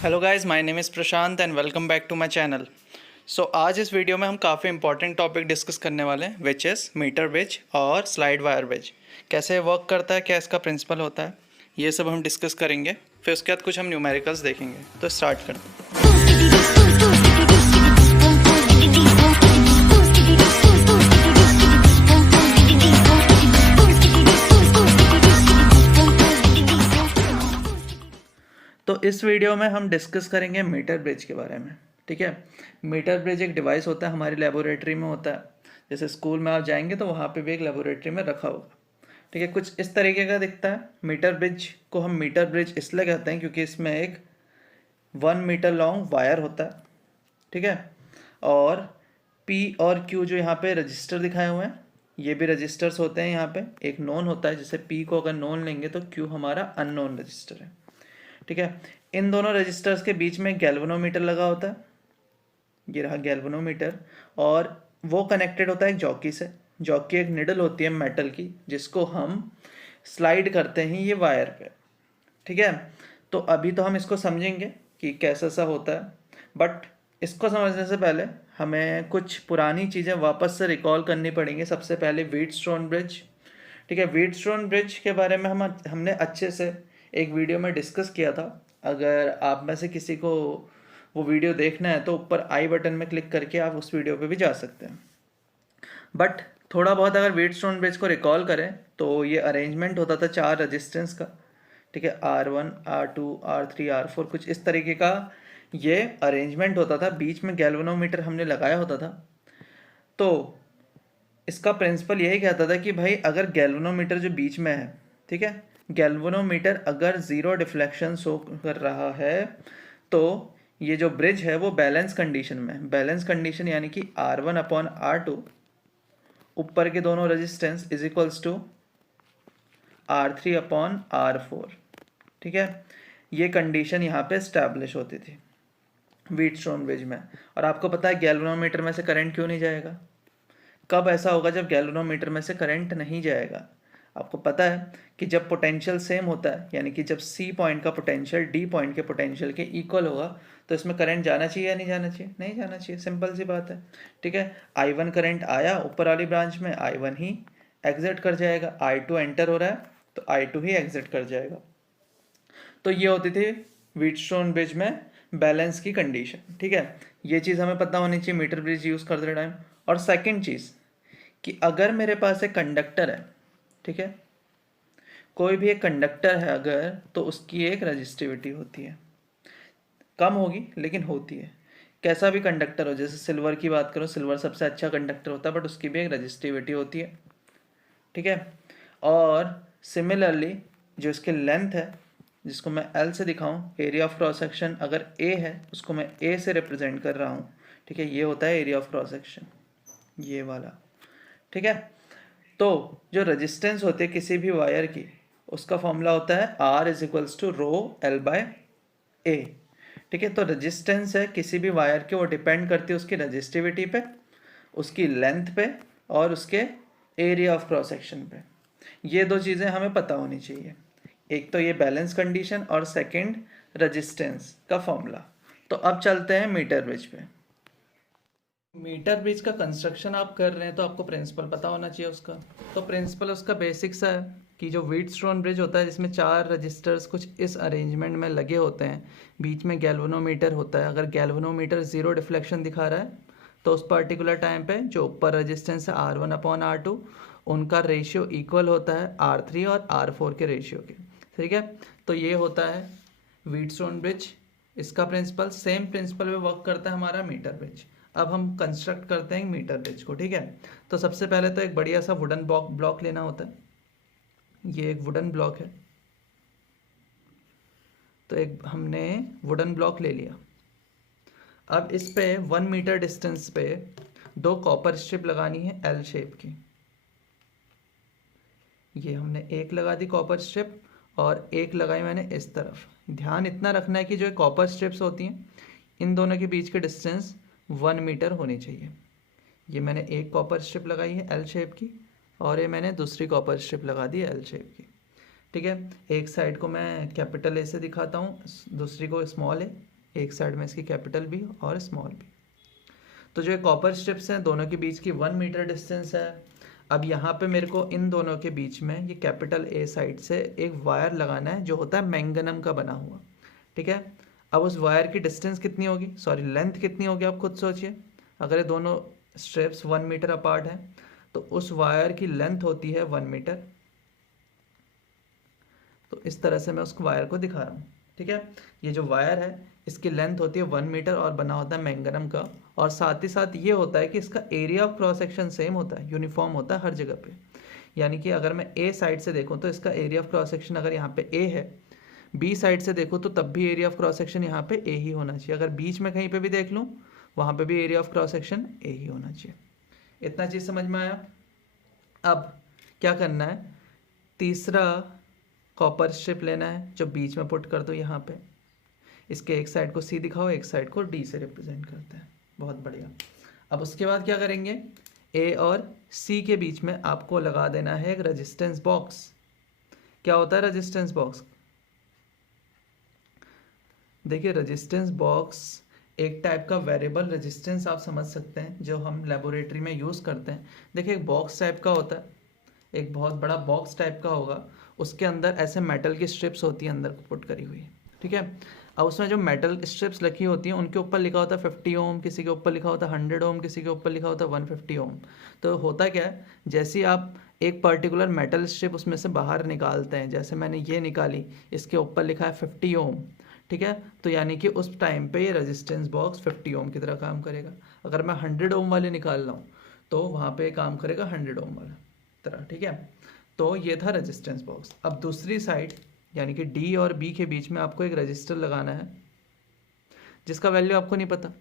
Hello guys, my name is Prashant and welcome back to my channel. So आज इस video में हम काफ़ी इंपॉर्टेंट टॉपिक डिस्कस करने वाले हैं विच इज़ मीटर ब्रिज और स्लाइड वायर ब्रिज। कैसे वर्क करता है, क्या इसका प्रिंसिपल होता है, ये सब हम डिस्कस करेंगे। फिर उसके बाद कुछ हम न्यूमेरिकल्स देखेंगे। तो स्टार्ट करते हैं। तो इस वीडियो में हम डिस्कस करेंगे मीटर ब्रिज के बारे में। ठीक है, मीटर ब्रिज एक डिवाइस होता है, हमारी लेबोरेटरी में होता है। जैसे स्कूल में आप जाएंगे तो वहाँ पे भी एक लेबोरेटरी में रखा होगा। ठीक है, कुछ इस तरीके का दिखता है। मीटर ब्रिज को हम मीटर ब्रिज इसलिए कहते हैं क्योंकि इसमें एक 1 मीटर लॉन्ग वायर होता है। ठीक है, और P और Q जो यहाँ पे रजिस्टर दिखाए हुए हैं, ये भी रजिस्टर्स होते हैं। यहाँ पे एक नोन होता है, जैसे P को अगर नोन लेंगे तो Q हमारा अननोन रजिस्टर है। ठीक है, इन दोनों रजिस्टर्स के बीच में गैल्वेनोमीटर लगा होता है, ये रहा गैल्वेनोमीटर, और वो कनेक्टेड होता है एक जॉकी से। जॉकी एक निडल होती है मेटल की, जिसको हम स्लाइड करते हैं ये वायर पे। ठीक है, तो अभी तो हम इसको समझेंगे कि कैसा सा होता है, बट इसको समझने से पहले हमें कुछ पुरानी चीज़ें वापस से रिकॉल करनी पड़ेंगी। सबसे पहले व्हीटस्टोन ब्रिज। ठीक है, व्हीटस्टोन ब्रिज के बारे में हमने अच्छे से एक वीडियो में डिस्कस किया था। अगर आप में से किसी को वो वीडियो देखना है तो ऊपर आई बटन में क्लिक करके आप उस वीडियो पे भी जा सकते हैं। बट थोड़ा बहुत अगर व्हीटस्टोन ब्रिज को रिकॉल करें तो ये अरेंजमेंट होता था 4 रेजिस्टेंस का। ठीक है, R1, R2, R3, R4 कुछ इस तरीके का ये अरेंजमेंट होता था। बीच में गैल्वेनोमीटर हमने लगाया होता था। तो इसका प्रिंसिपल यही कहता था कि भाई अगर गैल्वेनोमीटर जो बीच में है, ठीक है, गैल्वेनोमीटर अगर ज़ीरो डिफ्लेक्शन शो कर रहा है तो ये जो ब्रिज है वो बैलेंस कंडीशन में है। बैलेंस कंडीशन यानी कि R1/R2 ऊपर के दोनों resistance is equals to R3/R4। ठीक है, ये कंडीशन यहाँ पे स्टैब्लिश होती थी व्हीटस्टोन ब्रिज में। और आपको पता है गैल्वेनोमीटर में से करंट क्यों नहीं जाएगा? कब ऐसा होगा जब गैल्वेनोमीटर में से करंट नहीं जाएगा? आपको पता है कि जब पोटेंशियल सेम होता है, यानी कि जब C पॉइंट का पोटेंशियल D पॉइंट के पोटेंशियल के इक्वल होगा तो इसमें करंट जाना चाहिए या नहीं जाना चाहिए? नहीं जाना चाहिए, सिंपल सी बात है। ठीक है, I1 करंट आया ऊपर वाली ब्रांच में, I1 ही एग्जिट कर जाएगा। I2 एंटर हो रहा है तो I2 ही एग्जिट कर जाएगा। तो ये होती थी व्हीटस्टोन ब्रिज में बैलेंस की कंडीशन। ठीक है, ये चीज़ हमें पता होनी चाहिए मीटर ब्रिज यूज़ करते टाइम। और सेकंड चीज़ कि अगर मेरे पास एक कंडक्टर है, ठीक है, कोई भी एक कंडक्टर है अगर, तो उसकी एक रजिस्टिविटी होती है। कम होगी लेकिन होती है। कैसा भी कंडक्टर हो, जैसे सिल्वर की बात करो, सिल्वर सबसे अच्छा कंडक्टर होता है, बट उसकी भी एक रजिस्टिविटी होती है। ठीक है, और सिमिलरली जो इसके लेंथ है, जिसको मैं L से दिखाऊं, एरिया ऑफ क्रॉस सेक्शन अगर A है उसको मैं A से रिप्रेजेंट कर रहा हूँ। ठीक है, ये होता है एरिया ऑफ क्रॉस सेक्शन, ये वाला। ठीक है, तो जो रेजिस्टेंस होती है किसी भी वायर की, उसका फॉर्मूला होता है R is equals to rho L/A। ठीक है, तो रेजिस्टेंस है किसी भी वायर के, वो डिपेंड करती है उसकी रजिस्टिविटी पे, उसकी लेंथ पे, और उसके एरिया ऑफ क्रॉस सेक्शन पे। ये दो चीज़ें हमें पता होनी चाहिए, एक तो ये बैलेंस कंडीशन और सेकंड रेजिस्टेंस का फॉर्मूला। तो अब चलते हैं मीटर ब्रिज पे। मीटर ब्रिज का कंस्ट्रक्शन आप कर रहे हैं तो आपको प्रिंसिपल पता होना चाहिए उसका। तो प्रिंसिपल उसका बेसिक सा है कि जो व्हीटस्टोन ब्रिज होता है जिसमें 4 रजिस्टर्स कुछ इस अरेंजमेंट में लगे होते हैं, बीच में गैल्वेनोमीटर होता है। अगर गैल्वेनोमीटर ज़ीरो डिफ्लेक्शन दिखा रहा है तो उस पर्टिकुलर टाइम पे जो ऊपर रेजिस्टेंस है R1/R2, उनका रेशियो इक्वल होता है R3 और R4 के रेशियो के। ठीक है, तो ये होता है व्हीटस्टोन ब्रिज। इसका प्रिंसिपल सेम प्रिंसिपल पे वर्क करता है हमारा मीटर ब्रिज। अब हम कंस्ट्रक्ट करते हैं मीटर ब्रिज को। ठीक है, तो सबसे पहले तो एक बढ़िया सा वुडन ब्लॉक लेना होता है। ये एक वुडन ब्लॉक है, तो एक हमने वुडन ब्लॉक ले लिया। अब इस पे 1 मीटर डिस्टेंस पे 2 कॉपर स्ट्रिप लगानी है L शेप की। ये हमने एक लगा दी कॉपर स्ट्रिप, और एक लगाई मैंने इस तरफ। ध्यान इतना रखना है कि जो कॉपर स्ट्रिप्स होती हैं इन दोनों के बीच के डिस्टेंस 1 मीटर होनी चाहिए। ये मैंने एक कॉपर स्ट्रिप लगाई है L शेप की, और ये मैंने दूसरी कॉपर स्ट्रिप लगा दी L शेप की। ठीक है, एक साइड को मैं कैपिटल ए से दिखाता हूँ, दूसरी को स्मॉल ए, एक साइड में इसकी कैपिटल बी और स्मॉल बी। तो जो कॉपर स्ट्रिप्स हैं दोनों के बीच की 1 मीटर डिस्टेंस है। अब यहाँ पे मेरे को इन दोनों के बीच में ये कैपिटल ए साइड से एक वायर लगाना है जो होता है मैंगनम का बना हुआ, ठीक है। अब उस वायर की डिस्टेंस कितनी होगी, सॉरी लेंथ कितनी होगी, आप खुद सोचिए। अगर ये दोनों स्ट्रिप्स 1 मीटर अपार्ट हैं तो उस वायर की लेंथ होती है 1 मीटर। तो इस तरह से मैं उस वायर को दिखा रहा हूँ, ठीक है। ये जो वायर है इसकी लेंथ होती है 1 मीटर और बना होता है मैंगनम का, और साथ ही साथ ये होता है कि इसका area of cross section same होता है, यूनिफॉर्म होता है हर जगह पे। यानी कि अगर मैं ए साइड से देखूँ तो इसका एरिया ऑफ क्रॉस सेक्शन अगर यहाँ पे ए है, बी साइड से देखो तो तब भी एरिया ऑफ क्रॉस सेक्शन यहाँ पे ए ही होना चाहिए। अगर बीच में कहीं पे भी देख लूँ वहाँ पे भी area of cross section A ही होना चाहिए। इतना चीज़ समझ में आया। अब क्या करना है, तीसरा कॉपर स्ट्रिप लेना है जो बीच में पुट कर दो यहाँ पे। इसके एक साइड को सी दिखाओ, एक साइड को डी से रिप्रेजेंट करते हैं, बहुत बढ़िया। अब उसके बाद क्या करेंगे, ए और सी के बीच में आपको लगा देना है एक रेजिस्टेंस बॉक्स। क्या होता है रेजिस्टेंस बॉक्स, देखिए रेजिस्टेंस बॉक्स एक टाइप का वेरिएबल रेजिस्टेंस आप समझ सकते हैं जो हम लेबोरेटरी में यूज़ करते हैं। देखिए एक बॉक्स टाइप का होता है, एक बहुत बड़ा बॉक्स टाइप का होगा, उसके अंदर ऐसे मेटल की स्ट्रिप्स होती हैं अंदर पुट करी हुई, ठीक है। अब उसमें जो मेटल स्ट्रिप्स लिखी होती हैं उनके ऊपर लिखा होता है 50 ओम, किसी के ऊपर लिखा होता है 100 ओम, किसी के ऊपर लिखा होता है 150 ओम। तो होता क्या है, जैसे आप एक पर्टिकुलर मेटल स्ट्रिप उसमें से बाहर निकालते हैं, जैसे मैंने ये निकाली, इसके ऊपर लिखा है 50 ओम, ठीक है। तो यानी कि उस टाइम पे ये रेजिस्टेंस बॉक्स 50 ओम की तरह काम करेगा। अगर मैं 100 ओम वाले निकाल रहा हूँ तो वहाँ पे काम करेगा 100 ओम वाला तरह, ठीक है। तो ये था रेजिस्टेंस बॉक्स। अब दूसरी साइड यानी कि डी और बी के बीच में आपको एक रजिस्टर लगाना है जिसका वैल्यू आपको नहीं पता,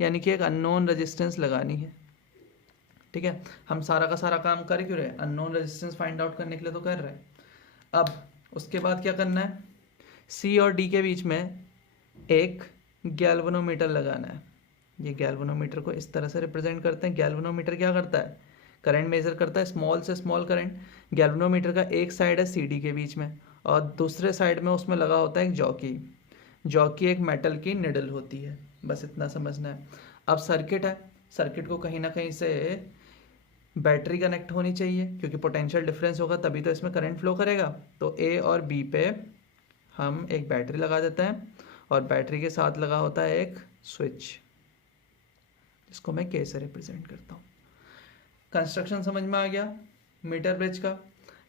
यानी कि एक अननोन रेजिस्टेंस लगानी है, ठीक है। हम सारा का सारा काम कर क्यों रहे, अननोन रेजिस्टेंस फाइंड आउट करने के लिए तो कर रहे हैं। अब उसके बाद क्या करना है, सी और डी के बीच में एक गैल्वेनोमीटर लगाना है। ये गैल्वेनोमीटर को इस तरह से रिप्रेजेंट करते हैं। गैल्वेनोमीटर क्या करता है, करंट मेजर करता है, स्मॉल से स्मॉल करंट। गैल्वेनोमीटर का एक साइड है सी डी के बीच में और दूसरे साइड में उसमें लगा होता है एक जॉकी। जॉकी एक मेटल की निडल होती है, बस इतना समझना है। अब सर्किट है, सर्किट को कहीं ना कहीं से बैटरी कनेक्ट होनी चाहिए क्योंकि पोटेंशियल डिफरेंस होगा तभी तो इसमें करंट फ्लो करेगा। तो ए और बी पे हम एक बैटरी लगा देते हैं और बैटरी के साथ लगा होता है एक स्विच जिसको मैं के से रिप्रेजेंट करता हूँ। कंस्ट्रक्शन समझ में आ गया मीटर ब्रिज का,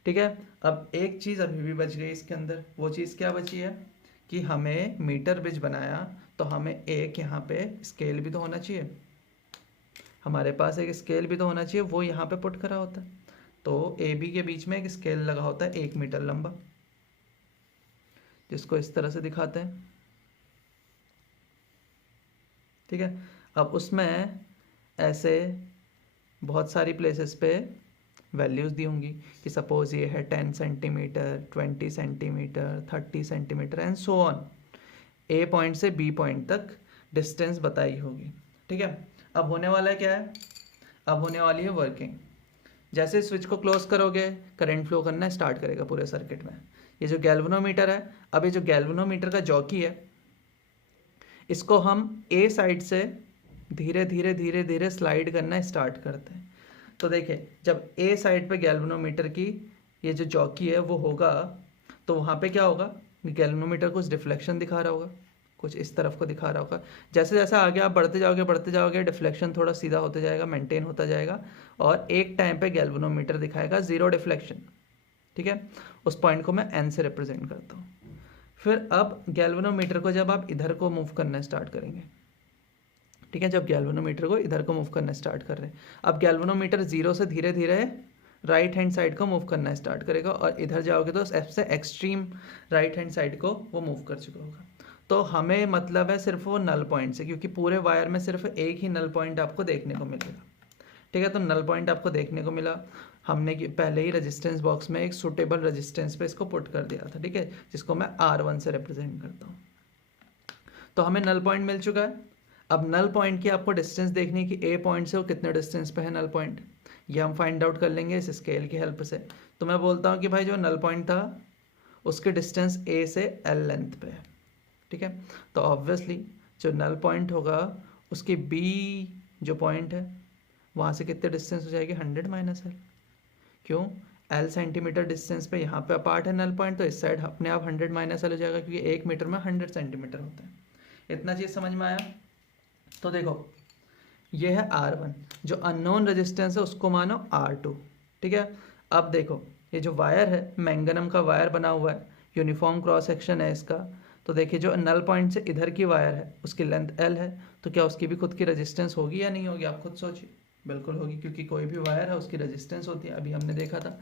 ठीक है। अब एक चीज़ अभी भी बच गई इसके अंदर, वो चीज़ क्या बची है कि हमें मीटर ब्रिज बनाया तो हमें एक यहाँ पे स्केल भी तो होना चाहिए, हमारे पास एक स्केल भी तो होना चाहिए, वो यहाँ पे पुट करा होता है। तो ए बी के बीच में एक स्केल लगा होता है 1 मीटर लंबा, जिसको इस तरह से दिखाते हैं, ठीक है। अब उसमें ऐसे बहुत सारी प्लेसेस पे वैल्यूज़ दी होंगी कि सपोज ये है 10 centimetre, 20 centimetre, 30 centimetre and so on. A point से बी पॉइंट तक डिस्टेंस बताई होगी, ठीक है। अब होने वाला है क्या है, अब होने वाली है वर्किंग। जैसे स्विच को क्लोज करोगे करंट फ्लो करना स्टार्ट करेगा पूरे सर्किट में। ये जो गैल्वेनोमीटर है, अब ये जो गैल्वेनोमीटर का जॉकी है इसको हम ए साइड से धीरे धीरे धीरे धीरे स्लाइड करना स्टार्ट करते हैं। तो देखिए जब ए साइड पे गैल्वेनोमीटर की ये जो जॉकी है वो होगा तो वहाँ पे क्या होगा, गैल्वेनोमीटर कुछ डिफ्लेक्शन दिखा रहा होगा, कुछ इस तरफ को दिखा रहा होगा। जैसे जैसे आगे आप बढ़ते जाओगे डिफ्लेक्शन थोड़ा सीधा होता जाएगा, मेंटेन होता जाएगा और एक टाइम पे गैल्वेनोमीटर दिखाएगा 0 डिफ्लेक्शन, ठीक है। उस पॉइंट को मैं एन से रिप्रेजेंट करता हूँ। फिर अब गैल्वेनोमीटर को जब आप इधर को मूव करना स्टार्ट करेंगे, ठीक है, जब गैल्वेनोमीटर को इधर को मूव करना स्टार्ट कर रहे हैं, अब गैल्वेनोमीटर 0 से धीरे धीरे राइट हैंड साइड को मूव करना स्टार्ट करेगा और इधर जाओगे तो एफ से एक्सट्रीम राइट हैंड साइड को वो मूव कर चुका होगा। तो हमें मतलब है सिर्फ वो नल पॉइंट से, क्योंकि पूरे वायर में सिर्फ एक ही नल पॉइंट आपको देखने को मिलेगा, ठीक है। तो नल पॉइंट आपको देखने को मिला, हमने पहले ही रेजिस्टेंस बॉक्स में एक सुटेबल रेजिस्टेंस पे इसको पुट कर दिया था, ठीक है, जिसको मैं R1 से रिप्रेजेंट करता हूँ। तो हमें नल पॉइंट मिल चुका है। अब नल पॉइंट की आपको डिस्टेंस देखनी है कि ए पॉइंट से वो कितने डिस्टेंस पे है नल पॉइंट, ये हम फाइंड आउट कर लेंगे इस स्केल की हेल्प से। तो मैं बोलता हूँ कि भाई जो नल पॉइंट था उसके डिस्टेंस ए से एल लेंथ पे है, ठीक है। तो ऑब्वियसली जो नल पॉइंट होगा उसकी बी जो पॉइंट है वहाँ से कितने डिस्टेंस हो जाएगी 100 माइनस एल। क्यों? एल सेंटीमीटर डिस्टेंस पे यहाँ पे अपार्ट है नल पॉइंट, तो इस साइड अपने आप 100 माइनस एल हो जाएगा, क्योंकि 1 मीटर में 100 सेंटीमीटर होता है। इतना चीज़ समझ में आया? तो देखो ये है R1, जो अननोन रेजिस्टेंस है उसको मानो R2, ठीक है। अब देखो ये जो वायर है मैंगनम का वायर बना हुआ है, यूनिफॉर्म क्रॉस सेक्शन है इसका। तो देखिए जो नल पॉइंट से इधर की वायर है उसकी लेंथ L है, तो क्या उसकी भी खुद की रेजिस्टेंस होगी या नहीं होगी? आप खुद सोचिए। बिल्कुल होगी, क्योंकि कोई भी वायर है उसकी रेजिस्टेंस होती है, अभी हमने देखा था।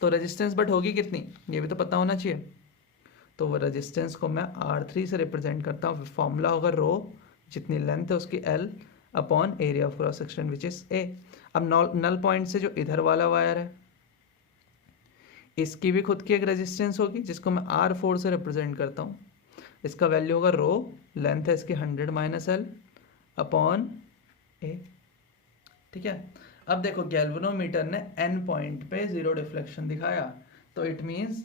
तो रेजिस्टेंस बट होगी कितनी, ये भी तो पता होना चाहिए। तो वो रेजिस्टेंस को मैं R3 से रिप्रेजेंट करता हूँ। फॉर्मूला होगा रो, जितनी लेंथ है उसकी L upon area of cross section which is A। अब नल पॉइंट से जो इधर वाला वायर है इसकी भी खुद की एक रेजिस्टेंस होगी, जिसको मैं R4 से रिप्रेजेंट करता हूँ। इसका वैल्यू होगा रो, लेंथ है इसकी 100 माइनस एल अपॉन ए, ठीक है। अब देखो गैल्वेनोमीटर ने एन पॉइंट पे जीरो डिफ्लेक्शन दिखाया, तो इट मीन्स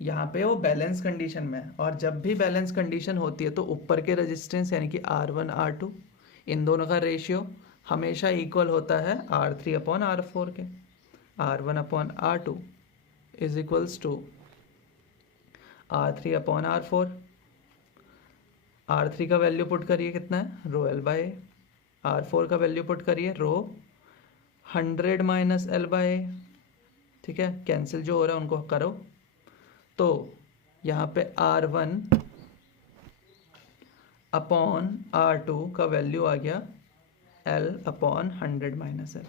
यहाँ पे वो बैलेंस कंडीशन में है। और जब भी बैलेंस कंडीशन होती है तो ऊपर के रेजिस्टेंस यानी कि R1 R2 इन दोनों का रेशियो हमेशा इक्वल होता है R3 अपॉन R4 के। R1 upon R2 is equals to R3 upon R4। R3 का वैल्यू पुट करिए कितना है, रो L बाय ए। R4 का वैल्यू पुट करिए रो 100 माइनस L बाय ए, ठीक है। कैंसिल जो हो रहा है उनको करो, तो यहाँ पे R1 अपॉन R2 का वैल्यू आ गया L अपॉन 100 माइनस एल।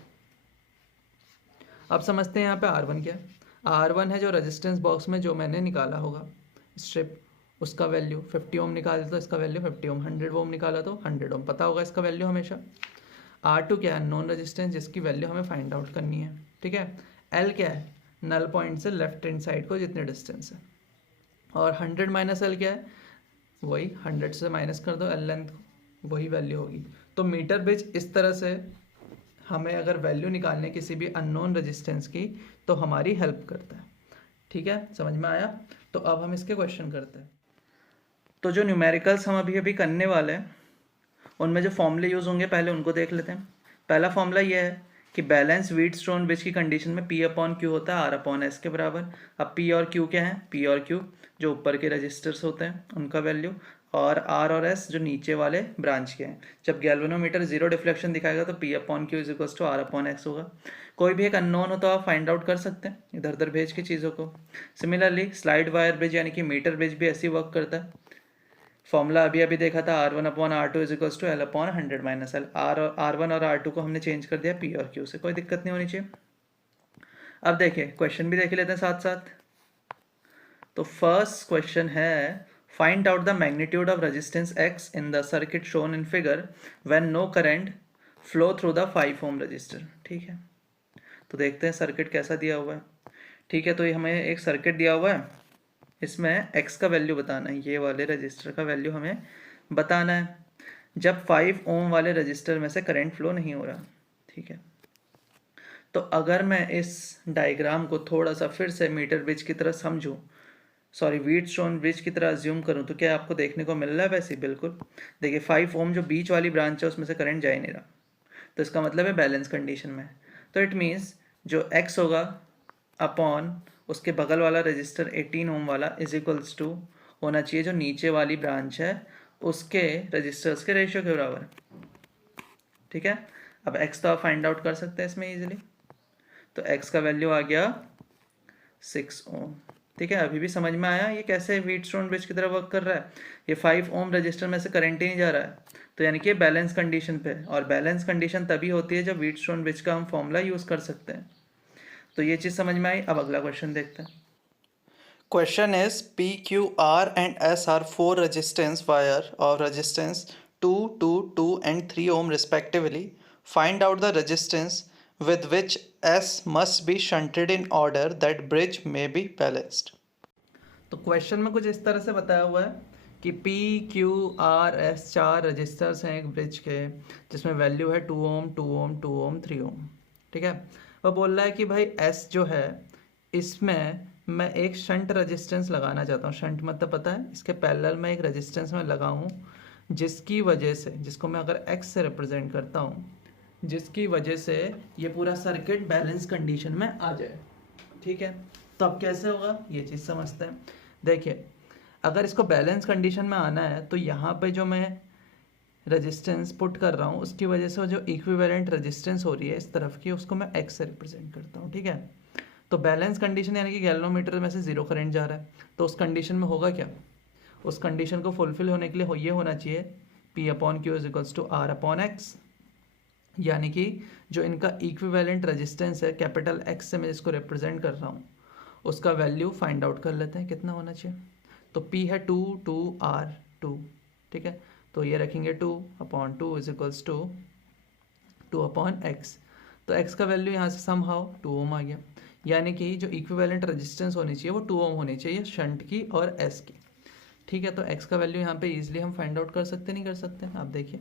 अब समझते हैं यहाँ पे R1 क्या है। R1 है जो रेजिस्टेंस बॉक्स में जो मैंने निकाला होगा स्ट्रिप, उसका वैल्यू 50 ओम निकाले तो इसका वैल्यू 50 ओम, 100 ओम निकाला तो 100 ओम, पता होगा इसका वैल्यू हमेशा। R2 क्या है, नॉन रेजिस्टेंस जिसकी वैल्यू हमें फाइंड आउट करनी है, ठीक है। L क्या है, नल पॉइंट से लेफ्ट हैंड साइड को जितने डिस्टेंस है। और 100 माइनस एल क्या है, वही 100 से माइनस कर दो एल लेंथ को, वही वैल्यू होगी। तो मीटर ब्रिज इस तरह से हमें अगर वैल्यू निकालने किसी भी अननोन रेजिस्टेंस की तो हमारी हेल्प करता है, ठीक है। समझ में आया? तो अब हम इसके क्वेश्चन करते हैं। तो जो न्यूमेरिकल्स हम अभी अभी करने वाले हैं उनमें जो फॉर्मूले यूज़ होंगे पहले उनको देख लेते हैं। पहला फॉर्मूला ये है कि बैलेंस व्हीटस्टोन ब्रिज की कंडीशन में P अपॉन क्यू होता है R अपॉन एस के बराबर। अब P और Q क्या है, P और Q जो ऊपर के रजिस्टर्स होते हैं उनका वैल्यू, और R और S जो नीचे वाले ब्रांच के हैं। जब गैल्वेनोमीटर जीरो डिफ्लेक्शन दिखाएगा तो P upon Q is equals to R upon X होगा। कोई भी एक अननोन हो तो आप फाइंड आउट कर सकते हैं इधर उधर भेज के चीज़ों को। सिमिलरली स्लाइड वायर ब्रिज यानी कि मीटर ब्रिज भी ऐसे वर्क करता है। फॉर्मूला अभी अभी देखा था R1 upon R2 is equals to L upon 100 minus L. R1 और R2 को हमने चेंज कर दिया P और Q से, कोई दिक्कत नहीं होनी चाहिए। अब देखिए क्वेश्चन भी देख लेते हैं साथ साथ। तो फर्स्ट क्वेश्चन है find out the magnitude of resistance X in the circuit shown in figure when no current flow through the 5 ohm resistor, ठीक है। तो देखते हैं सर्किट कैसा दिया हुआ है, ठीक है। तो ये हमें एक सर्किट दिया हुआ है, इसमें x का वैल्यू बताना है, ये वाले रजिस्टर का वैल्यू हमें बताना है जब 5 ओम वाले रजिस्टर में से करंट फ्लो नहीं हो रहा, ठीक है। तो अगर मैं इस डायग्राम को थोड़ा सा फिर से मीटर ब्रिज की तरह समझूं, सॉरी व्हीटस्टोन ब्रिज की तरह अज्यूम करूं, तो क्या आपको देखने को मिल रहा है? वैसे बिल्कुल। देखिए 5 ओम जो बीच वाली ब्रांच है उसमें से करंट जा ही नहीं रहा, तो इसका मतलब है बैलेंस कंडीशन में। तो इट मीन्स जो x होगा अपॉन उसके बगल वाला रजिस्टर 18 ओम वाला इज इक्वल्स टू होना चाहिए जो नीचे वाली ब्रांच है उसके रजिस्टर्स के रेशियो के बराबर, ठीक है। अब x तो आप फाइंड आउट कर सकते हैं इसमें इजीली। तो x का वैल्यू आ गया 6 ओम, ठीक है। अभी भी समझ में आया ये कैसे व्हीटस्टोन ब्रिज की तरह वर्क कर रहा है? ये 5 ओम रजिस्टर में से करंट ही नहीं जा रहा है, तो यानी कि बैलेंस कंडीशन पे, और बैलेंस कंडीशन तभी होती है जब व्हीटस्टोन ब्रिज का हम फॉर्मूला यूज़ कर सकते हैं। तो ये चीज़ समझ में आई। अब अगला क्वेश्चन देखते हैं। Question is P, Q, R and S are 4 resistance wire of resistance 2, 2, 2 and 3 ohm respectively. Find out the resistance with which S must be shunted in order that bridge may be balanced. तो question में कुछ इस तरह से बताया हुआ है कि P, Q, R, S 4 registers हैं एक ब्रिज के, जिसमें वैल्यू है 2 ओम, 2 ओम, 2 ओम, 3 ओम, ठीक है। वह बोल रहा है कि भाई S जो है इसमें मैं एक शंट रेजिस्टेंस लगाना चाहता हूँ। शंट मतलब पता है, इसके पैरेलल में एक रेजिस्टेंस में लगाऊँ जिसकी वजह से, जिसको मैं अगर एक्स से रिप्रेजेंट करता हूँ, जिसकी वजह से ये पूरा सर्किट बैलेंस कंडीशन में आ जाए। ठीक है, तो अब कैसे होगा ये चीज़ समझते हैं। देखिए, अगर इसको बैलेंस कंडीशन में आना है तो यहाँ पे जो मैं रेजिस्टेंस पुट कर रहा हूँ उसकी वजह से जो इक्विवेलेंट रेजिस्टेंस हो रही है इस तरफ की, उसको मैं एक्स से रिप्रेजेंट करता हूँ। ठीक है, तो बैलेंस कंडीशन यानी कि गैल्वेनोमीटर में से जीरो करंट जा रहा है, तो उस कंडीशन में होगा क्या, उस कंडीशन को फुलफिल होने के लिए ये होना चाहिए P upon Q is equals to R upon X, यानी कि जो इनका इक्विवेलेंट रेजिस्टेंस है कैपिटल एक्स से मैं जिसको रिप्रेजेंट कर रहा हूँ उसका वैल्यू फाइंड आउट कर लेते हैं कितना होना चाहिए। तो P है 2 ठीक है, तो ये रखेंगे 2 upon 2 is equals to 2 upon X, तो एक्स का वैल्यू यहाँ से सम हाउ 2 ओम आ गया, यानी कि जो इक्विवेलेंट रेजिस्टेंस होनी चाहिए वो 2 ओम होनी चाहिए शंट की और एस की। ठीक है, तो एक्स का वैल्यू यहाँ पे इजीली हम फाइंड आउट कर सकते नहीं कर सकते, आप देखिए,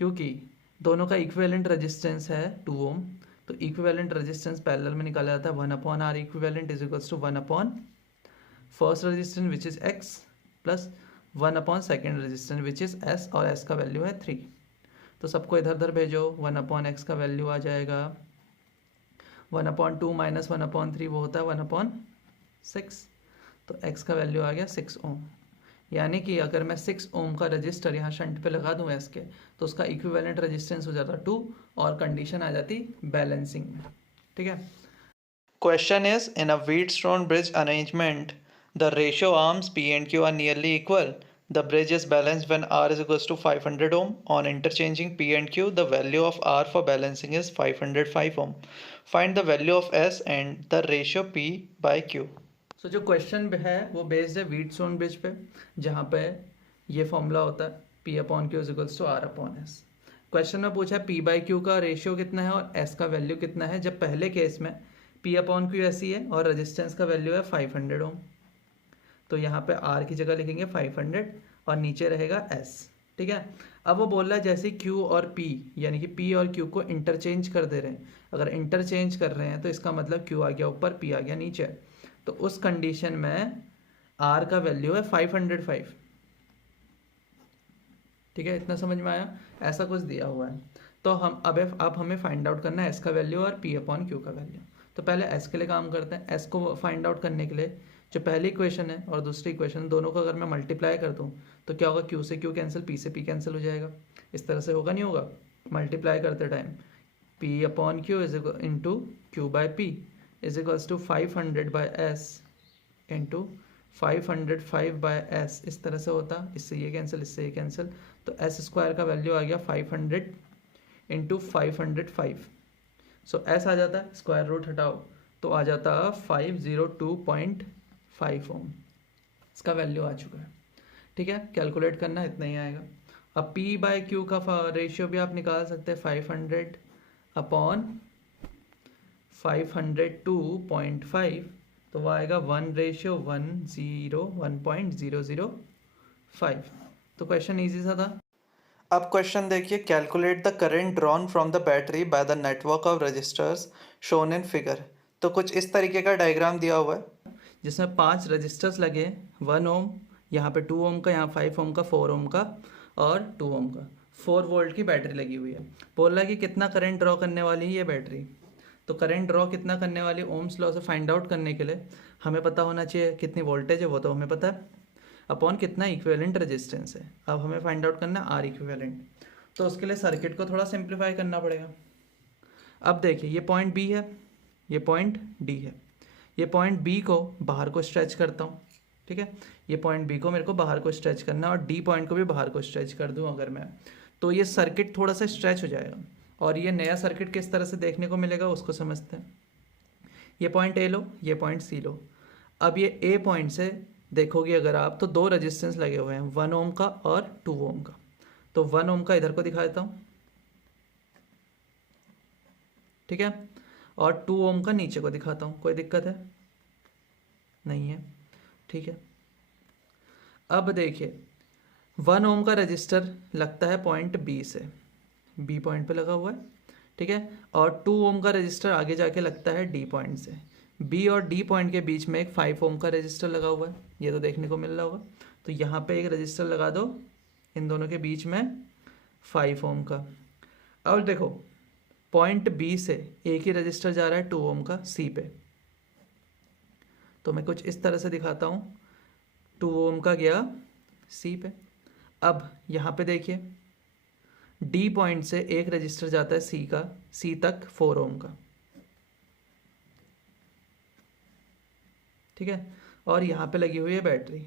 क्योंकि दोनों का इक्विवेलेंट रेजिस्टेंस है 2 ओम, तो इक्विवेलेंट रेजिस्टेंस पैरेलल में निकाला जाता है 1 upon R equivalent is equals to 1 upon first resistance which is X plus 1 upon second resistance which is S, और एस का वैल्यू है 3। तो सबको इधर उधर भेजो, 1 अपॉन एक्स का वैल्यू आ जाएगा 1 अपॉन 2 माइनस 1 अपॉन 3 वो होता है 1 अपॉन 6, तो x का वैल्यू आ गया 6 ओम, यानी कि अगर मैं 6 ओम का रजिस्टर यहाँ शंट पे लगा दूँ एस के, तो उसका इक्विवेलेंट रेजिस्टेंस हो जाता 2 और कंडीशन आ जाती बैलेंसिंग में। ठीक है, question is in a Wheatstone bridge arrangement the ratio arms P and Q are nearly equal. The bridge is balanced when R is equals to 500 ohm. On interchanging P and Q, the value of R for balancing is 505 ohm. Find the value of S and the ratio P by Q. So जो question है वो based है Wheatstone bridge पे, जहाँ पे ये formula होता है P upon Q is equals to R upon S। Question में पूछा है P बाई Q का रेशियो कितना है और S का वैल्यू कितना है, जब पहले केस में P अपॉन Q ऐसी है और रेजिस्टेंस का वैल्यू है 500 ओम, तो यहाँ पे R की जगह लिखेंगे 500 और नीचे रहेगा S। ठीक है, अब वो बोल रहा है जैसे Q और P, यानी कि P और Q को इंटरचेंज कर दे रहे हैं, अगर इंटरचेंज कर रहे हैं तो इसका मतलब Q आ गया ऊपर, P आ गया नीचे, तो उस कंडीशन में R का वैल्यू है 505। ठीक है, इतना समझ में आया, ऐसा कुछ दिया हुआ है, तो हम अब हमें फाइंड आउट करना है S का वैल्यू और P अपॉन Q का वैल्यू। तो पहले S के लिए काम करते हैं। S को फाइंड आउट करने के लिए जो पहली इक्वेशन है और दूसरी इक्वेशन, दोनों को अगर मैं मल्टीप्लाई कर दूं तो क्या होगा, Q से Q कैंसिल, P से P कैंसिल हो जाएगा, इस तरह से होगा नहीं होगा, मल्टीप्लाई करते time P upon Q is into Q by P is equals to 500 by S into 505 by S, इस तरह से होता, इससे ये कैंसिल इससे ये कैंसिल, तो S स्क्वायर का वैल्यू आ गया 500 इंटू 505, सो S आ जाता है, स्क्वायर रूट हटाओ तो आ जाता 502.5 ओम, इसका वैल्यू आ चुका है। ठीक है, कैलकुलेट करना इतना ही आएगा। अब P बाई Q का रेशियो भी आप निकाल सकते हैं, 500 अपॉन 502.5, तो वो आएगा 1:1.005। तो क्वेश्चन इजी सा था। अब क्वेश्चन देखिए, calculate the current drawn from the battery by the network of resistors shown in figure. तो कुछ इस तरीके का डायग्राम दिया हुआ है जिसमें 5 रजिस्टर्स लगे, 1 ओम, यहाँ पे 2 ओम का, यहाँ 5 ओम का, 4 ओम का और 2 ओम का, 4 वोल्ट की बैटरी लगी हुई है। बोल रहा है कि कितना करंट ड्रॉ करने वाली है ये बैटरी, तो करंट ड्रॉ कितना करने वाली, ओम्स लॉ से फाइंड आउट करने के लिए हमें पता होना चाहिए कितनी वोल्टेज है, वो तो हमें पता है, अपॉन कितना इक्विवेलेंट रेजिस्टेंस है। अब हमें फाइंड आउट करना है आर इक्विवेलेंट, तो उसके लिए सर्किट को थोड़ा सिंप्लीफाई करना पड़ेगा। अब देखिए, ये पॉइंट बी है, ये पॉइंट डी है, ये पॉइंट बी को बाहर को स्ट्रेच करता हूँ। ठीक है, ये पॉइंट बी को मेरे को बाहर को स्ट्रेच करना है और डी पॉइंट को भी बाहर को स्ट्रेच कर दूँ अगर मैं, तो ये सर्किट थोड़ा सा स्ट्रेच हो जाएगा और ये नया सर्किट किस तरह से देखने को मिलेगा उसको समझते हैं। ये पॉइंट ए लो, ये पॉइंट सी लो। अब ये ए पॉइंट से देखोगे अगर आप, तो 2 रेजिस्टेंस लगे हुए हैं, 1 ओम का और 2 ओम का, तो 1 ओम का इधर को दिखा देता हूँ, ठीक है, और 2 ओम का नीचे को दिखाता हूँ, कोई दिक्कत है नहीं है। ठीक है, अब देखिए 1 ओम का रजिस्टर लगता है पॉइंट बी से, बी पॉइंट पे लगा हुआ है, ठीक है, और 2 ओम का रजिस्टर आगे जाके लगता है डी पॉइंट से, बी और डी पॉइंट के बीच में एक 5 ओम का रजिस्टर लगा हुआ है, ये तो देखने को मिल रहा होगा। तो यहाँ पे एक रजिस्टर लगा दो इन दोनों के बीच में 5 ओम का। अब देखो पॉइंट बी से एक ही रजिस्टर जा रहा है 2 ओम का सी पे, तो मैं कुछ इस तरह से दिखाता हूँ। 2 ओम का गया सी पे। अब यहाँ पे देखिए डी पॉइंट से एक रजिस्टर जाता है सी का, सी तक 4 ओम का, ठीक है। और यहाँ पे लगी हुई है बैटरी,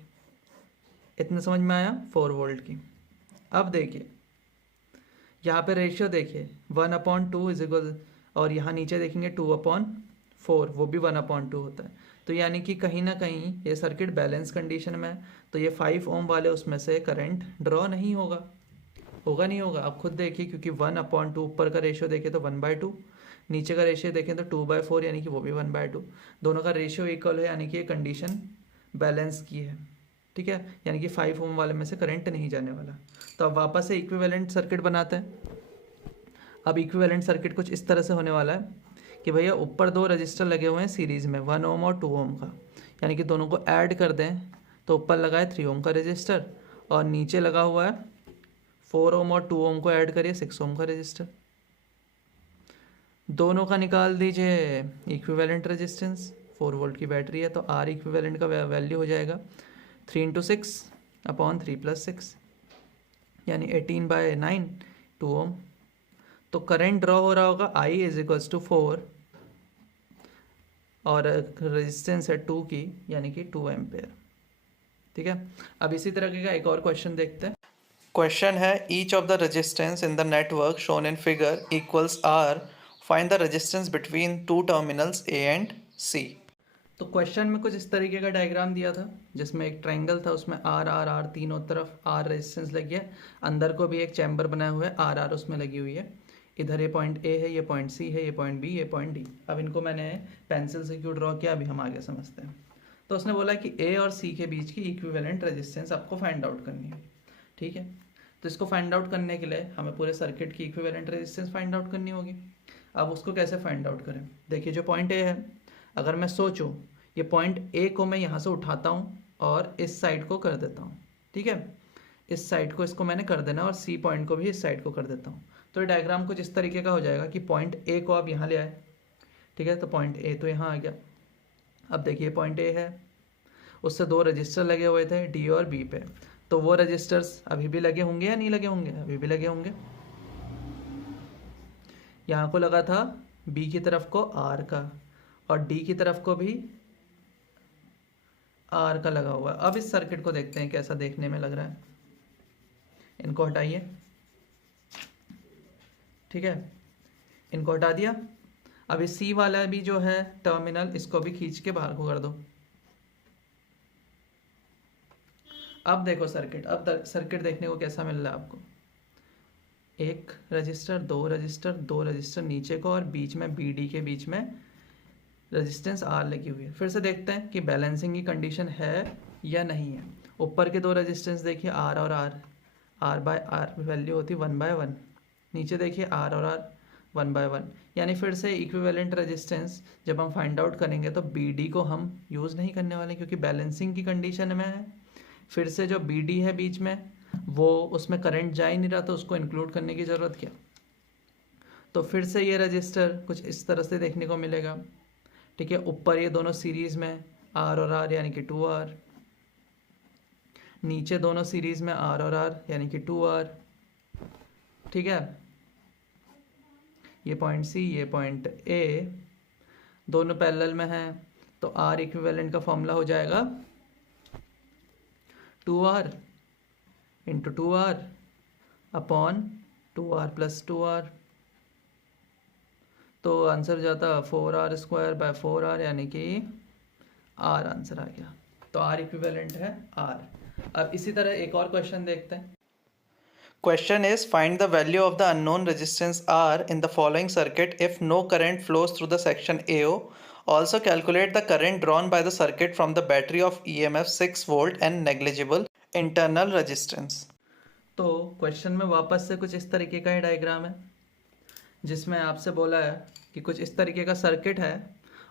इतना समझ में आया, 4 वोल्ट की। अब देखिए यहाँ पे रेशियो देखिए 1/2 इज इक्वल, और यहाँ नीचे देखेंगे 2/4, वो भी 1/2 होता है। तो यानी कि कहीं ना कहीं ये सर्किट बैलेंस कंडीशन में है, तो ये 5 ओम वाले उसमें से करंट ड्रॉ नहीं होगा, नहीं होगा। आप खुद देखिए, क्योंकि 1/2 ऊपर का रेशियो देखें तो 1/2, नीचे का रेशियो देखें तो 2/4, यानी कि वो भी 1/2। दोनों का रेशियो इक्वल है, यानी कि ये कंडीशन बैलेंस की है, ठीक है। यानी कि 5 ओम वाले में से करंट नहीं जाने वाला। तो अब वापस से इक्विवेलेंट सर्किट बनाते हैं। अब इक्विवेलेंट सर्किट कुछ इस तरह से होने वाला है कि भैया ऊपर 2 रजिस्टर लगे हुए हैं सीरीज़ में, 1 ओम और 2 ओम का, यानी कि दोनों को ऐड कर दें तो ऊपर लगा है 3 ओम का रजिस्टर, और नीचे लगा हुआ है 4 ओम और 2 ओम को ऐड करिए 6 ओम का रजिस्टर। दोनों का निकाल दीजिए इक्विवेलेंट रेजिस्टेंस। 4 वोल्ट की बैटरी है, तो आर इक्विवेलेंट का वैल्यू हो जाएगा 3 × 6/3 + 6, यानी 18/9, 2 ओम। तो करंट ड्रॉ हो रहा होगा I = 4, और रेजिस्टेंस है 2 की, यानी कि 2 एम्पेयर, ठीक है। अब इसी तरह का एक और क्वेश्चन देखते हैं। क्वेश्चन है each of the resistance in the network shown in figure equals R, find the resistance between 2 terminals A and C। तो क्वेश्चन में कुछ इस तरीके का डायग्राम दिया था, जिसमें एक ट्रायंगल था, उसमें R R R तीनों तरफ R रेजिस्टेंस लगी है, अंदर को भी एक चैम्बर बनाया हुआ है, R R उसमें लगी हुई है। इधर ये पॉइंट A है, ये पॉइंट C है, ये पॉइंट B, ये पॉइंट D। अब इनको मैंने पेंसिल से क्यों ड्रॉ किया, अभी हम आगे समझते हैं। तो उसने बोला कि A और C के बीच की इक्विवेलेंट रेजिस्टेंस आपको फाइंड आउट करनी है, ठीक है। तो इसको फाइंड आउट करने के लिए हमें पूरे सर्किट की इक्विवेलेंट रेजिस्टेंस फाइंड आउट करनी होगी। अब उसको कैसे फाइंड आउट करें, देखिए जो पॉइंट A है, अगर मैं सोचूं ये पॉइंट A को मैं यहाँ से उठाता हूँ और इस साइड को कर देता हूँ, ठीक है। इस साइड को इसको मैंने कर देना, और C पॉइंट को भी इस साइड को कर देता हूँ। तो ये डायग्राम कुछ इस तरीके का हो जाएगा कि पॉइंट A को आप यहाँ ले आए, ठीक है। तो पॉइंट A तो यहाँ आ गया। अब देखिए पॉइंट A है, उससे 2 रजिस्टर लगे हुए थे D और B पे, तो वो रजिस्टर्स अभी भी लगे होंगे या नहीं लगे होंगे, अभी भी लगे होंगे। यहाँ को लगा था B की तरफ को R का, और D की तरफ को भी R का लगा हुआ है। अब इस सर्किट को देखते हैं कैसा देखने में लग रहा है। इनको हटाइए, ठीक है, इनको हटा दिया। अब इस C वाला भी जो है टर्मिनल, इसको भी खींच के बाहर को कर दो। अब देखो सर्किट, अब सर्किट देखने को कैसा मिल रहा है आपको, एक रजिस्टर, 2 रजिस्टर, 2 रजिस्टर नीचे को, और बीच में BD के बीच में रेजिस्टेंस R लगी हुई है। फिर से देखते हैं कि बैलेंसिंग की कंडीशन है या नहीं है। ऊपर के 2 रेजिस्टेंस देखिए R और R वैल्यू होती 1/1, नीचे देखिए R और R 1/1, यानी फिर से इक्विवेलेंट रेजिस्टेंस जब हम फाइंड आउट करेंगे तो BD को हम यूज़ नहीं करने वाले, क्योंकि बैलेंसिंग की कंडीशन में है। फिर से जो BD है बीच में, वो उसमें करंट जा ही नहीं रहा, तो उसको इंक्लूड करने की ज़रूरत क्या। तो फिर से ये रजिस्टर कुछ इस तरह से देखने को मिलेगा, ठीक है। ऊपर ये दोनों सीरीज़ में R और R, यानी कि 2R, नीचे दोनों सीरीज़ में R और R, यानी कि 2R, ठीक है। ये पॉइंट C, ये पॉइंट A, दोनों पैरेलल में हैं, तो R इक्विवेलेंट का फॉर्मूला हो जाएगा 2R × 2R upon 2R + 2R। तो आंसर जाता 4R² 4R, यानी कि R आंसर आ गया। तो R इक्विवेलेंट है R। अब इसी तरह एक और क्वेश्चन देखते हैं। Question is find the value of the unknown resistance R in the following circuit if no current flows through the section AO। Also calculate the current drawn by the circuit from the battery of EMF 6 volt and negligible internal resistance। तो question में वापस से कुछ इस तरीके का ही diagram है, जिसमें आपसे बोला है कि कुछ इस तरीके का सर्किट है,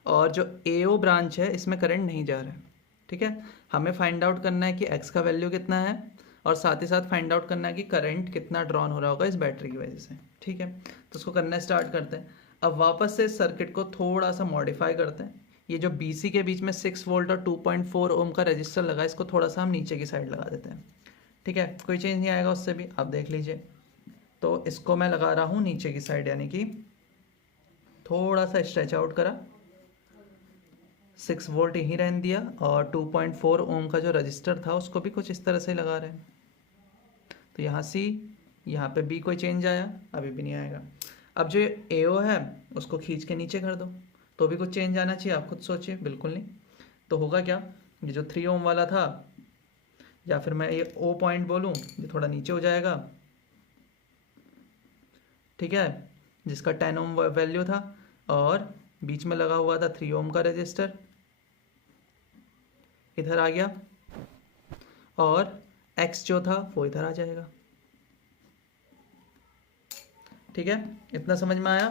और जो AO ब्रांच है इसमें करंट नहीं जा रहा है, ठीक है। हमें फाइंड आउट करना है कि x का वैल्यू कितना है और साथ ही साथ फाइंड आउट करना है कि करंट कितना ड्रॉन हो रहा होगा इस बैटरी की वजह से, ठीक है। तो उसको करना स्टार्ट करते हैं। अब वापस से सर्किट को थोड़ा सा मॉडिफाई करते हैं। ये जो BC के बीच में 6 वोल्ट और 2.4 ओम का रजिस्टर लगा है, इसको थोड़ा सा हम नीचे की साइड लगा देते हैं, ठीक है। कोई चेंज नहीं आएगा उससे भी, आप देख लीजिए। तो इसको मैं लगा रहा हूँ नीचे की साइड, यानी कि थोड़ा सा स्ट्रेच आउट करा, 6 वोल्ट यहीं रहने दिया और 2.4 ओम का जो रजिस्टर था उसको भी कुछ इस तरह से लगा रहे हैं। तो यहाँ C, यहाँ पे B, कोई चेंज आया? अभी भी नहीं आएगा। अब जो AO है उसको खींच के नीचे कर दो तो भी कुछ चेंज आना चाहिए, आप खुद सोचिए। बिल्कुल नहीं। तो होगा क्या, ये जो 3 ओम वाला था, या फिर मैं ये O पॉइंट बोलूँ, ये थोड़ा नीचे हो जाएगा, ठीक है, जिसका 10 ओम वैल्यू था, और बीच में लगा हुआ था 3 ओम का रजिस्टर, इधर आ गया, और X जो था वो इधर आ जाएगा, ठीक है। इतना समझ में आया?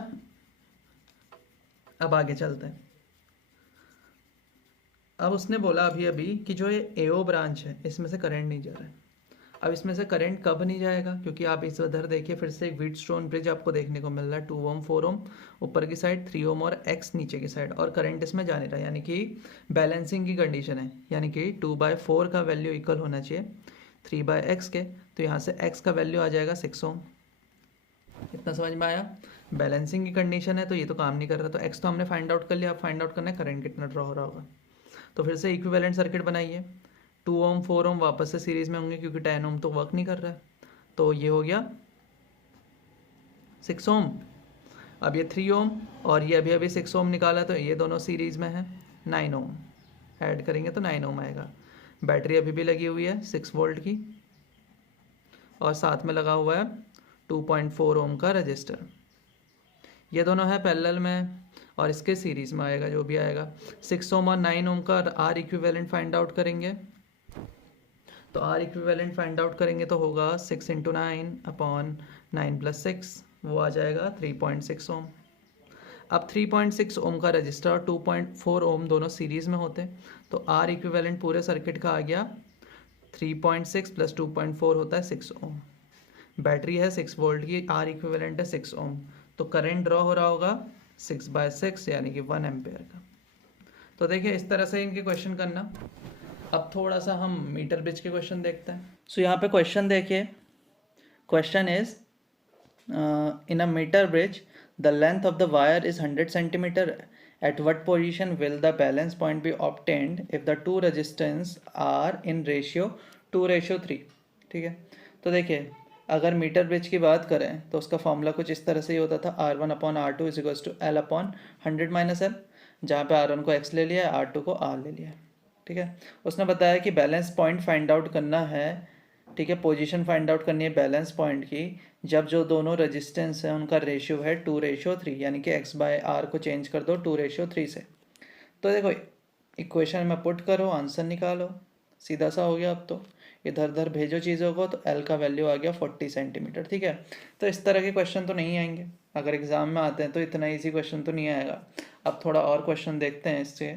अब आगे चलते हैं। अब उसने बोला अभी अभी कि जो ये AO ब्रांच है इसमें से करंट नहीं जा रहा है। अब इसमें से करंट कब नहीं जाएगा, क्योंकि आप इस उधर देखिए फिर से एक व्हीटस्टोन ब्रिज आपको देखने को मिल रहा है, 2 ओम 4 ओम ऊपर की साइड, 3 ओम और X नीचे की साइड, और करंट इसमें जा नहीं रहा, यानी कि बैलेंसिंग की कंडीशन है, यानी कि 2/4 का वैल्यू इक्वल होना चाहिए 3/x के। तो यहाँ से X का वैल्यू आ जाएगा 6 ओम। इतना समझ में आया? बैलेंसिंग की कंडीशन है तो ये तो काम नहीं कर रहा, तो X तो हमने फाइंड आउट कर लिया। अब फाइंड आउट करना है करंट कितना ड्रॉ हो रहा होगा। तो फिर से इक्विवेलेंट सर्किट बनाइए। 2 ओम 4 ओम वापस से सीरीज में होंगे क्योंकि 10 ओम तो वर्क नहीं कर रहा है। तो ये हो गया 6 ओम। अब ये 3 ओम और ये अभी अभी 6 ओम निकाला, तो ये दोनों सीरीज में है। 9 ओम ऐड करेंगे तो 9 ओम आएगा। बैटरी अभी भी लगी हुई है 6 वोल्ट की, और साथ में लगा हुआ है 2.4 ओम का रजिस्टर। ये दोनों है पैरेलल में और इसके सीरीज़ में आएगा जो भी आएगा। 6 ओम और 9 ओम का आर इक्विवेलेंट फाइंड आउट करेंगे। तो आर इक्विवेलेंट फाइंड आउट करेंगे तो होगा 6 × 9 अपॉन 9 + 6, वो आ जाएगा 3.6 ओम। अब 3.6 ओम का रजिस्टर और 2.4 ओम दोनों सीरीज़ में होते, तो आर इक्विवेलेंट पूरे सर्किट का आ गया 3.6 + 2.4 होता है 6 ओम। बैटरी है 6 वोल्ट की, आर इक्विवेलेंट है 6 ओम, तो करंट ड्रॉ हो रहा होगा 6/6 यानी कि 1 एम्पेयर का। तो देखिए इस तरह से इनके क्वेश्चन करना। अब थोड़ा सा हम मीटर ब्रिज के क्वेश्चन देखते हैं। सो यहाँ पे क्वेश्चन देखिए, question is in a metre bridge the length of the wire is 100 centimetre, at what position will the balance point be obtained if the two resistance are in ratio 2:3? ठीक है। तो देखिए अगर मीटर ब्रिज की बात करें तो उसका फॉर्मूला कुछ इस तरह से ही होता था, R1/R2 = L/100 - L, जहाँ पे R1 को X ले लिया है, R2 को R ले लिया है, ठीक है। उसने बताया कि बैलेंस पॉइंट फाइंड आउट करना है, ठीक है, पोजीशन फाइंड आउट करनी है बैलेंस पॉइंट की जब जो दोनों रेजिस्टेंस हैं उनका रेशियो है 2:3, यानी कि X/R को चेंज कर दो 2:3 से। तो देखो इक्वेशन में पुट करो, आंसर निकालो, सीधा सा हो गया। अब तो इधर उधर भेजो चीज़ों को, तो L का वैल्यू आ गया 40 सेंटीमीटर, ठीक है। तो इस तरह के क्वेश्चन तो नहीं आएंगे, अगर एग्जाम में आते हैं तो इतना ईजी क्वेश्चन तो नहीं आएगा। अब थोड़ा और क्वेश्चन देखते हैं इससे।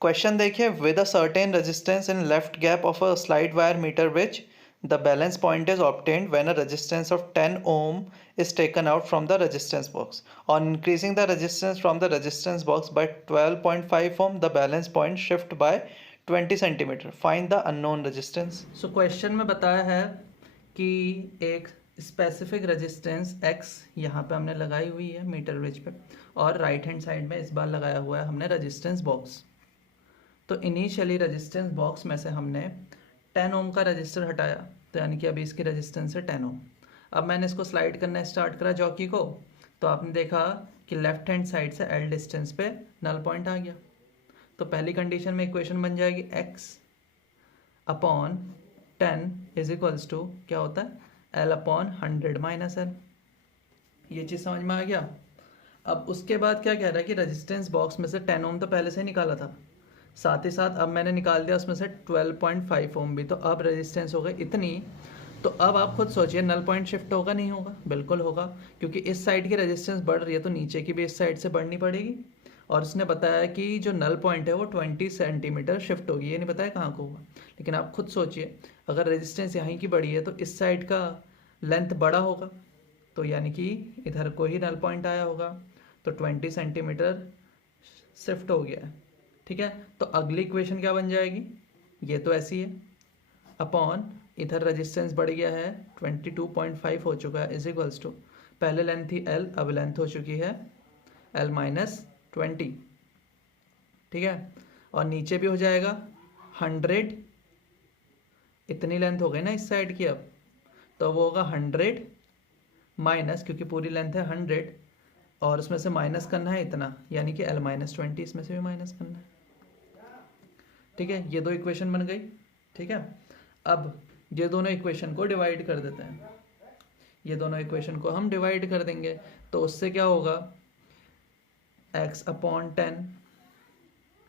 क्वेश्चन देखिए, with a certain resistance in left gap of a slide wire metre bridge the balance point is obtained when a resistance of 10 ohm is taken out from the resistance box. On increasing the resistance from the resistance box by 12.5 ohm, the balance point shift by 20 centimeter. Find the unknown resistance. So question में बताया है कि एक specific resistance X यहाँ पे हमने लगाई हुई है मीटर ब्रिज पे, और राइट हैंड साइड में इस बार लगाया हुआ है हमने रेजिस्टेंस बॉक्स। तो इनिशियली रेजिस्टेंस बॉक्स में से हमने 10 ओम का रजिस्टर हटाया, तो यानी कि अभी इसकी रेजिस्टेंस है 10 ओम। अब मैंने इसको स्लाइड करना स्टार्ट करा जॉकी को, तो आपने देखा कि लेफ्ट हैंड साइड से L डिस्टेंस पे नल पॉइंट आ गया। तो पहली कंडीशन में इक्वेशन बन जाएगी X/10 = क्या होता है, L/100 - L। ये चीज़ समझ में आ गया। अब उसके बाद क्या कह रहा है कि रेजिस्टेंस बॉक्स में से 10 ओम तो पहले से निकाला था, साथ ही साथ अब मैंने निकाल दिया उसमें से 12.5 ओम भी, तो अब रेजिस्टेंस हो गई इतनी। तो अब आप खुद सोचिए नल पॉइंट शिफ्ट होगा नहीं होगा? बिल्कुल होगा, क्योंकि इस साइड की रेजिस्टेंस बढ़ रही है तो नीचे की भी इस साइड से बढ़नी पड़ेगी, और उसने बताया कि जो नल पॉइंट है वो 20 सेंटीमीटर शिफ्ट होगी, ये नहीं बताया कहाँ को होगा। लेकिन आप खुद सोचिए, अगर रेजिस्टेंस यहाँ की बड़ी है तो इस साइड का लेंथ बड़ा होगा, तो यानी कि इधर को ही नल पॉइंट आया होगा, तो 20 सेंटीमीटर शिफ्ट हो गया है। ठीक है, तो अगली इक्वेशन क्या बन जाएगी, ये तो ऐसी है, अपॉन इधर रेजिस्टेंस बढ़ गया है 22.5 हो चुका है, इज इक्वल्स टू पहले लेंथ थी L, अब लेंथ हो चुकी है L माइनस 20। ठीक है, और नीचे भी हो जाएगा 100, इतनी लेंथ हो गई ना इस साइड की, अब तो वो होगा 100 माइनस, क्योंकि पूरी लेंथ है 100 और उसमें से माइनस करना है इतना, यानी कि L माइनस 20, इसमें से भी माइनस करना है। ठीक है, ये दो इक्वेशन बन गई। ठीक है, अब ये दोनों इक्वेशन को डिवाइड कर देते हैं, ये दोनों इक्वेशन को हम डिवाइड कर देंगे, तो उससे क्या होगा, x upon 10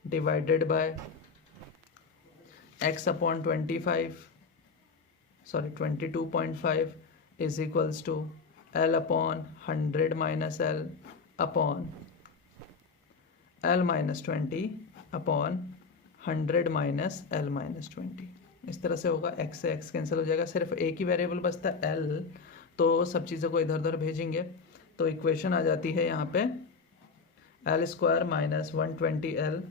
divided by x upon 25, sorry 22.5 is equals to L upon 100 minus L upon L minus 20 upon 100 minus L minus 20। इस तरह से होगा, x से x कैंसिल हो जाएगा, सिर्फ एक ही वेरिएबल बचता है L, तो सब चीज़ों को इधर उधर भेजेंगे, तो इक्वेशन आ जाती है यहाँ पे L square minus 120L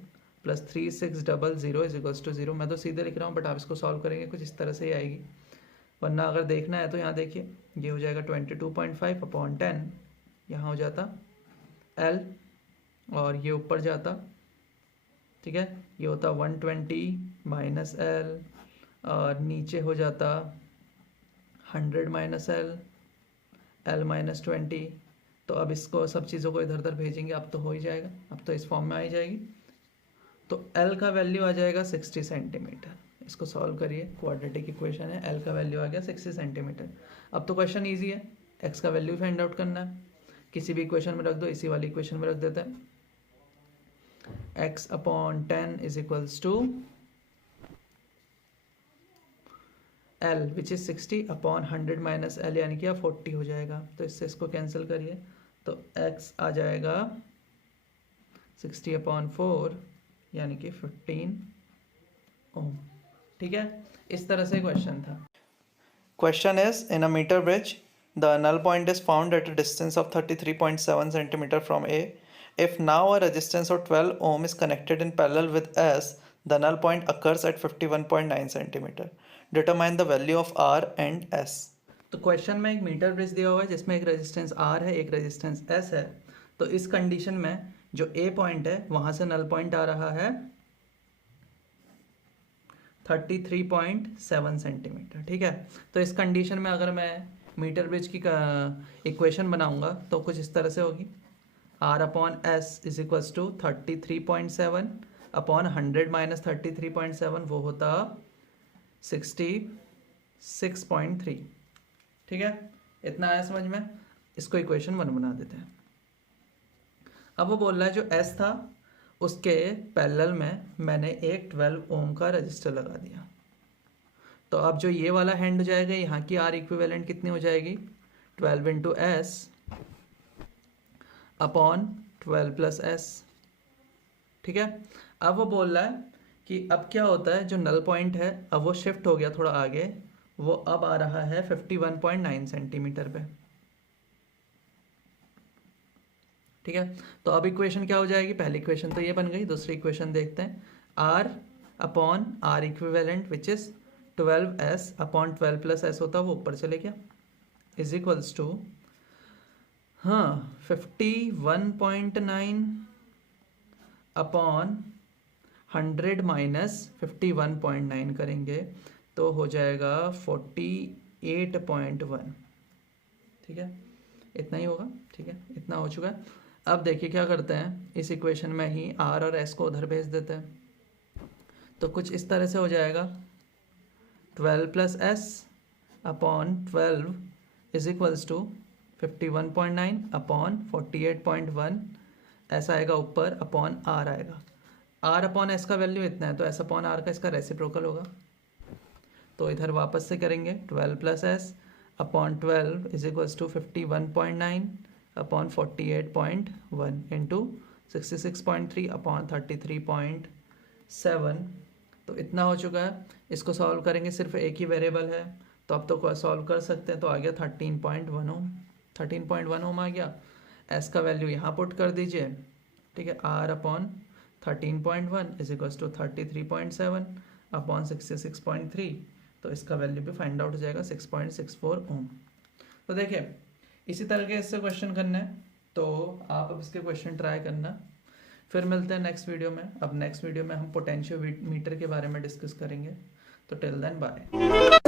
plus 3600 is equals to 0। मैं तो सीधे लिख रहा हूँ, बट आप इसको सॉल्व करेंगे कुछ इस तरह से ही आएगी, वरना अगर देखना है तो यहाँ देखिए, ये हो जाएगा 22.5 अपॉन 10, यहाँ हो जाता L और ये ऊपर जाता, ठीक है, ये होता 120 माइनस L और नीचे हो जाता 100 माइनस L माइनस 20। तो अब इसको सब चीज़ों को इधर उधर भेजेंगे, अब तो हो ही जाएगा, अब तो इस फॉर्म में आ ही जाएगी। तो L का वैल्यू आ जाएगा 60 सेंटीमीटर। इसको सॉल्व करिए, क्वाड्रेटिक इक्वेशन है, L का वैल्यू आ गया 60 सेंटीमीटर। अब तो क्वेश्चन ईजी है, x का वैल्यू फाइंड आउट करना है, किसी भी इक्वेशन में रख दो, इसी वाली इक्वेशन में रख देते हैं, x upon 10 is equals to L which is 60 upon 100 minus L, यानी कि 40 हो जाएगा। तो इससे इसको कैंसिल करिए, तो x आ जाएगा 60 अपॉन 4 यानी कि 15 ओम। ठीक है, इस तरह से क्वेश्चन था। Question is in a metre bridge the null point is found at a distance of 33.7 centimetre from A. If now a resistance of 12 ohm is connected in parallel with S, the null point occurs at 51.9 centimeter. Determine the value of R and S. तो question में एक metre bridge दिया हुआ है जिसमें एक resistance R है, एक रेजिस्टेंस S है। तो इस कंडीशन में जो A पॉइंट है वहां से नल पॉइंट आ रहा है 33.7 सेंटीमीटर। ठीक है, तो इस कंडीशन में अगर मैं मीटर ब्रिज की इक्वेशन बनाऊंगा तो कुछ इस तरह से होगी, R upon S is equals to 33.7 upon 100 minus 33.7, वो होता 66.3। ठीक है, इतना आया समझ में, इसको इक्वेशन 1 बना देते हैं। अब वो बोल रहा है जो S था उसके पैरेलल में मैंने एक 12 ओम का रजिस्टर लगा दिया, तो अब जो ये वाला हैंड हो जाएगा, यहाँ की R इक्विवेलेंट कितनी हो जाएगी, 12 into S upon 12 plus S। ठीक है, अब वो बोल रहा है कि अब क्या होता है, जो नल पॉइंट है अब वो शिफ्ट हो गया थोड़ा आगे, वो अब आ रहा है 51.9 सेंटीमीटर पे। ठीक है, तो अब इक्वेशन क्या हो जाएगी, पहली इक्वेशन तो ये बन गई, दूसरी इक्वेशन देखते हैं, R upon R equivalent which is 12S upon 12 plus S होता है, वो ऊपर चले गया, is equals to 51.9 upon 100 minus 51.9 करेंगे तो हो जाएगा 48.1। ठीक है, इतना ही होगा। ठीक है, इतना हो चुका है। अब देखिए क्या करते हैं, इस इक्वेशन में ही R और S को उधर भेज देते हैं, तो कुछ इस तरह से हो जाएगा 12 plus S upon 12 is equals to 51.9 upon 48.1, ऐसा आएगा ऊपर, अपॉन R आएगा। R अपॉन S का वैल्यू इतना है, तो S अपॉन R का इसका रेसिप्रोकल होगा, तो इधर वापस से करेंगे 12 plus S upon 12 is equals to 51.9 upon 48.1 into 66.3 upon 33.7, तो इतना हो चुका है। इसको सॉल्व करेंगे, सिर्फ एक ही वेरिएबल है तो अब तो सॉल्व कर सकते हैं। तो आ गया 13.1 ओम, 13.1 ओम आ गया। एस का वैल्यू यहाँ पुट कर दीजिए, ठीक है। R upon 13.1 is equals to 33.7 upon 66.3, तो इसका वैल्यू भी फाइंड आउट हो जाएगा 6.64 ओम। तो देखिए इसी तरह के इससे क्वेश्चन करना है, तो आप अब इसके क्वेश्चन ट्राई करना। फिर मिलते हैं नेक्स्ट वीडियो में। अब नेक्स्ट वीडियो में हम पोटेंशियोमीटर के बारे में डिस्कस करेंगे। तो टिल देन बाय।